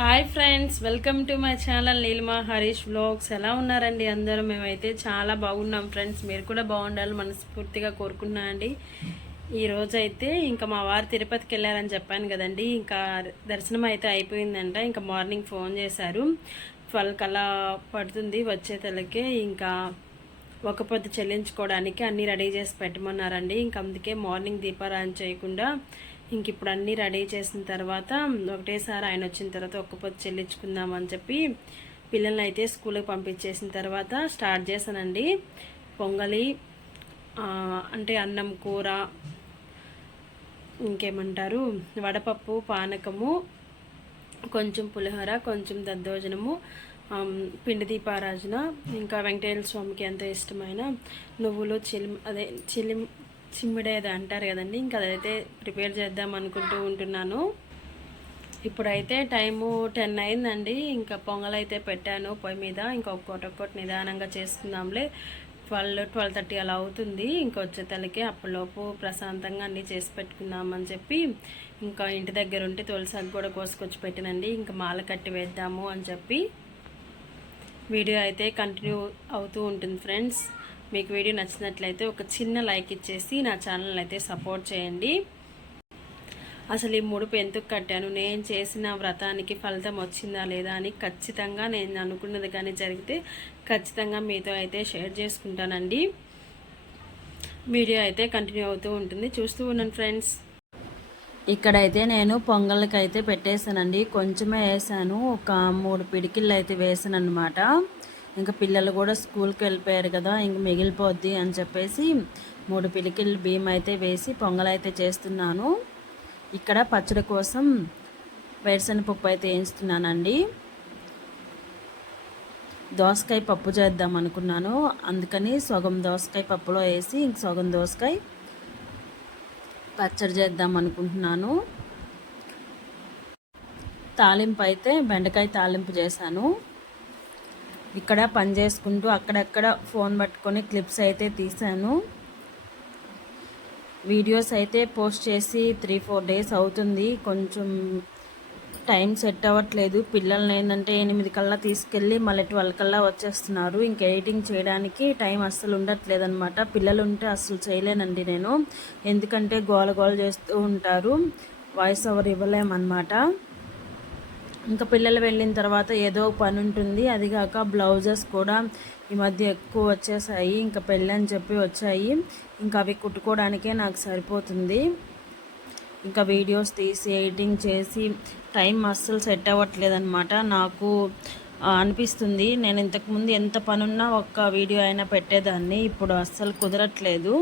Hi friends, welcome to my channel Neelima Harish vlogs. ఎలా ఉన్నారండి అందరూ? మేమైతే చాలా బాగున్నాం ఫ్రెండ్స్. మీరు కూడా బాగుండాలి మనస్ఫూర్తిగా కోరుకున్నా అండి. ఈరోజైతే ఇంకా మా వారు తిరుపతికి వెళ్ళారని చెప్పాను కదండి. ఇంకా దర్శనం అయితే అయిపోయిందంట. ఇంకా మార్నింగ్ ఫోన్ చేశారు, 12 అలా పడుతుంది వచ్చేతలకే. ఇంకా ఒక పొద్దు చెల్లించుకోవడానికి అన్నీ రెడీ చేసి పెట్టమన్నారండి. ఇంక అందుకే మార్నింగ్ దీపారాధన చేయకుండా ఇంక ఇప్పుడు అన్నీ రెడీ చేసిన తర్వాత ఒకటేసారి ఆయన వచ్చిన తర్వాత ఒక్క పొద్దు చెల్లించుకుందామని చెప్పి పిల్లల్ని అయితే స్కూల్కి పంపించేసిన తర్వాత స్టార్ట్ చేశానండి. పొంగలి అంటే అన్నం, కూర, ఇంకేమంటారు వడపప్పు, పానకము, కొంచెం పులిహోర, కొంచెం దద్దోజనము, పిండి దీపారాజన, ఇంకా వెంకటేశ్వర స్వామికి ఎంతో ఇష్టమైన నువ్వులు చిమ్మిడేది అంటారు కదండి. ఇంకా అదైతే ప్రిపేర్ చేద్దాం అనుకుంటూ ఉంటున్నాను. ఇప్పుడైతే టైము 10 అయిందండి. ఇంకా పొంగల్ అయితే పెట్టాను పొయ్యి మీద. ఇంకా ఒక్కొక్కటి నిదానంగా చేసుకుందాంలే, 12-12:30 అలా అవుతుంది. ఇంకా వచ్చేతలకి అప్పటిలోపు ప్రశాంతంగా అన్నీ చేసి పెట్టుకుందామని చెప్పి ఇంకా ఇంటి దగ్గర ఉంటే తులసాకు కూడా కోసుకొచ్చి పెట్టినండి. ఇంకా మాల కట్టి వేద్దాము అని చెప్పి వీడియో అయితే కంటిన్యూ అవుతూ ఉంటుంది ఫ్రెండ్స్. మీకు వీడియో నచ్చినట్లయితే ఒక చిన్న లైక్ ఇచ్చేసి నా ఛానల్ అయితే సపోర్ట్ చేయండి. అసలు ఈ ముడుపు ఎందుకు కట్టాను, నేను చేసిన వ్రతానికి ఫలితం వచ్చిందా లేదా అని ఖచ్చితంగా నేను అనుకున్నది కానీ జరిగితే ఖచ్చితంగా మీతో అయితే షేర్ చేసుకుంటానండి. వీడియో అయితే కంటిన్యూ అవుతూ ఉంటుంది, చూస్తూ ఉన్నాను ఫ్రెండ్స్. ఇక్కడైతే నేను పొంగల్కి అయితే పెట్టేశానండి. కొంచెమే వేసాను, ఒక 3 పిడికిళ్ళు అయితే వేసాను అనమాట. ఇంకా పిల్లలు కూడా స్కూల్కి వెళ్ళిపోయారు కదా, ఇంక మిగిలిపోద్ది అని చెప్పేసి 3 పిడికిళ్ళు బియ్యం అయితే వేసి పొంగల్ అయితే చేస్తున్నాను. ఇక్కడ పచ్చడి కోసం వేరుశనగపప్పు అయితే వేయిస్తున్నానండి. దోసకాయ పప్పు చేద్దాం అనుకున్నాను, అందుకని సగం దోసకాయ పప్పులో వేసి ఇంక సగం దోసకాయ పచ్చడి చేద్దాం అనుకుంటున్నాను. తాలింపు అయితే బెండకాయ తాలింపు చేశాను. ఇక్కడ పని చేసుకుంటూ అక్కడక్కడ ఫోన్ పట్టుకొని క్లిప్స్ అయితే తీశాను. వీడియోస్ అయితే పోస్ట్ చేసి 3-4 డేస్ అవుతుంది. కొంచెం టైం సెట్ అవ్వట్లేదు. పిల్లల్ని ఏంటంటే 8 కల్లా తీసుకెళ్ళి మళ్ళీ 12 కల్లా వచ్చేస్తున్నారు. ఇంక ఎడిటింగ్ చేయడానికి టైం అస్సలు ఉండట్లేదు అనమాట. పిల్లలు ఉంటే అస్సలు చేయలేనండి నేను, ఎందుకంటే గోల గోల చేస్తూ ఉంటారు, వాయిస్ ఓవర్ ఇవ్వలేమన్నమాట. ఇంకా పిల్లలు వెళ్ళిన తర్వాత ఏదో పని ఉంటుంది. అదిగాక బ్లౌజెస్ కూడా ఈ మధ్య ఎక్కువ వచ్చేసాయి, ఇంకా పెళ్ళి అని చెప్పి వచ్చాయి. ఇంకా అవి కుట్టుకోవడానికే నాకు సరిపోతుంది. ఇంకా వీడియోస్ తీసి ఎడిటింగ్ చేసి టైం అస్సలు సెట్ అవ్వట్లేదన్నమాట. నాకు అనిపిస్తుంది నేను ఇంతకుముందు ఎంత పనున్నా ఒక్క వీడియో అయినా పెట్టేదాన్ని, ఇప్పుడు అస్సలు కుదరట్లేదు.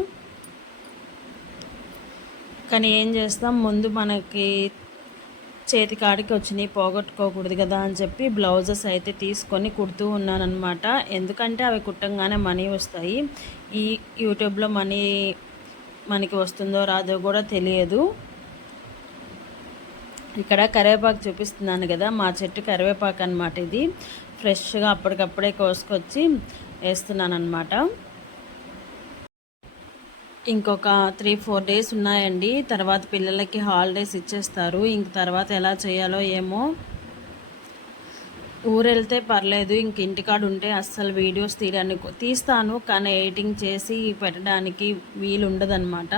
కానీ ఏం చేస్తాం, ముందు మనకి చేతి కాడికి వచ్చినాయి పోగొట్టుకోకూడదు కదా అని చెప్పి బ్లౌజెస్ అయితే తీసుకొని కుడుతూ ఉన్నానన్నమాట. ఎందుకంటే అవి కుట్టంగానే మనీ వస్తాయి. ఈ యూట్యూబ్లో మనకి వస్తుందో రాదో కూడా తెలియదు. ఇక్కడ కరివేపాకు చూపిస్తున్నాను కదా, మా చెట్టు కరివేపాకు అనమాట. ఇది ఫ్రెష్గా అప్పటికప్పుడే కోసుకొచ్చి వేస్తున్నాను అనమాట. ఇంకొక 3-4 డేస్ ఉన్నాయండి, తర్వాత పిల్లలకి హాలిడేస్ ఇచ్చేస్తారు. ఇంక తర్వాత ఎలా చేయాలో ఏమో. ఊరు వెళ్తే పర్లేదు, ఇంక ఇంటికాడ ఉంటే అస్సలు వీడియోస్ తీస్తాను, కానీ ఎడిటింగ్ చేసి పెట్టడానికి వీలు ఉండదన్నమాట.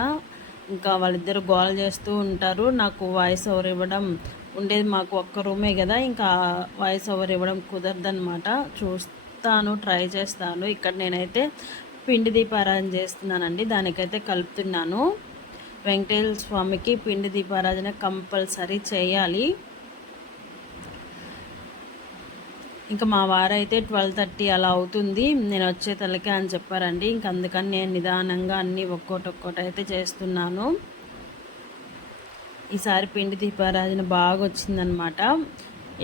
ఇంకా వాళ్ళిద్దరు గోల చేస్తూ ఉంటారు. నాకు వాయిస్ ఓవర్ ఇవ్వడం ఉండేది, మాకు ఒక్క రూమే కదా, ఇంకా వాయిస్ ఓవర్ ఇవ్వడం కుదరదన్నమాట. చూస్తాను, ట్రై చేస్తాను. ఇక్కడ నేనైతే పిండి దీపారాధన చేస్తున్నానండి, దానికైతే కలుపుతున్నాను. వెంకటేశ్వర స్వామికి పిండి దీపారాధన కంపల్సరీ చేయాలి. ఇంకా మా వారైతే 12:30 అలా అవుతుంది నేను వచ్చేతలకే అని చెప్పారండి. ఇంక అందుకని నేను నిదానంగా అన్నీ ఒక్కోటి అయితే చేస్తున్నాను. ఈసారి పిండి దీపారాధన బాగా వచ్చిందనమాట.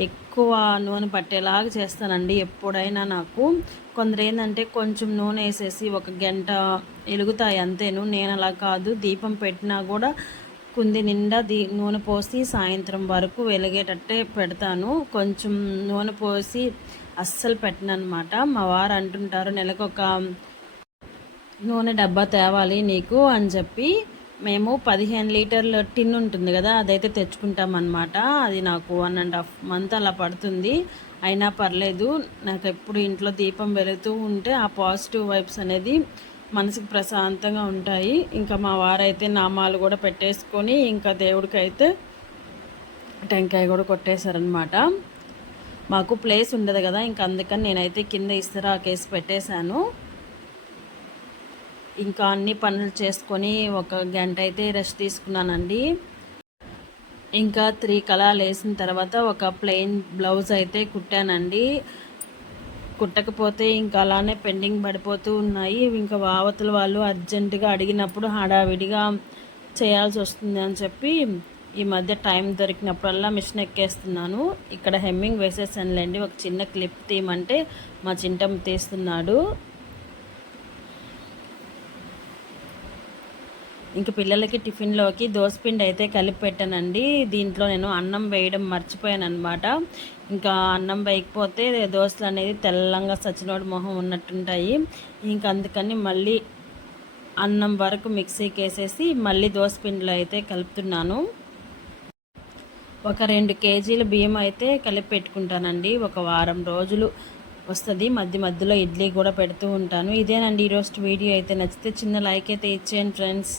ఎక్కువ నూనె పట్టేలాగా చేస్తానండి ఎప్పుడైనా. నాకు కొందరు ఏంటంటే కొంచెం నూనె వేసేసి 1 గంట వెలుగుతాయి అంతేను. నేను అలా కాదు, దీపం పెట్టినా కూడా కుంది నిండా నూనె పోసి సాయంత్రం వరకు వెలిగేటట్టే పెడతాను. కొంచెం నూనె పోసి అస్సలు పెట్టనన్నమాట. మా వారు అంటుంటారు, నెలకు ఒక నూనె డబ్బా తేవాలి నీకు అని చెప్పి. మేము 15 లీటర్ల టిన్ ఉంటుంది కదా, అదైతే తెచ్చుకుంటాం అన్నమాట. అది నాకు 1.5 మంత్ అలా పడుతుంది. అయినా పర్లేదు, నాకు ఎప్పుడు ఇంట్లో దీపం వెలుగుతూ ఉంటే ఆ పాజిటివ్ వైబ్స్ అనేది మనసుకు ప్రశాంతంగా ఉంటాయి. ఇంకా మా వారైతే నామాలు కూడా పెట్టేసుకొని ఇంకా దేవుడికైతే టెంకాయ కూడా కొట్టేశారనమాట. మాకు ప్లేస్ ఉండదు కదా, ఇంకా అందుకని నేనైతే కింద ఇస్తరాకేసి పెట్టేశాను. ఇంకా అన్ని పనులు చేసుకొని ఒక గంట అయితే రెస్ట్ తీసుకున్నానండి. ఇంకా 3 కళాలు వేసిన తర్వాత ఒక ప్లెయిన్ బ్లౌజ్ అయితే కుట్టానండి. కుట్టకపోతే ఇంకా అలానే పెండింగ్ పడిపోతూ ఉన్నాయి. ఇంకా అవతల వాళ్ళు అర్జెంటుగా అడిగినప్పుడు హడావిడిగా చేయాల్సి వస్తుంది అని చెప్పి ఈ మధ్య టైం దొరికినప్పుడల్లా మిషన్ ఎక్కేస్తున్నాను. ఇక్కడ హెమ్మింగ్ వేసేసానులేండి. ఒక చిన్న క్లిప్ తీయమంటే మా చింటం తీస్తున్నాడు. ఇంక పిల్లలకి టిఫిన్లోకి దోసపిండి అయితే కలిపి పెట్టానండి. దీంట్లో నేను అన్నం వేయడం మర్చిపోయాను అనమాట. ఇంకా అన్నం వేయకపోతే దోశలు అనేది తెల్లంగా సచ్చినోడి మొహం ఉన్నట్టుంటాయి. ఇంకా అందుకని మళ్ళీ అన్నం వరకు మిక్సీకి వేసేసి మళ్ళీ దోసపిండిలో అయితే కలుపుతున్నాను. ఒక 2 కేజీల బియ్యం అయితే కలిపి పెట్టుకుంటానండి. ఒక వారం రోజులు వస్తుంది. మధ్య మధ్యలో ఇడ్లీ కూడా పెడుతూ ఉంటాను. ఇదేనండి ఈరోజు వీడియో అయితే. నచ్చితే చిన్న లైక్ అయితే ఇచ్చేయండి ఫ్రెండ్స్.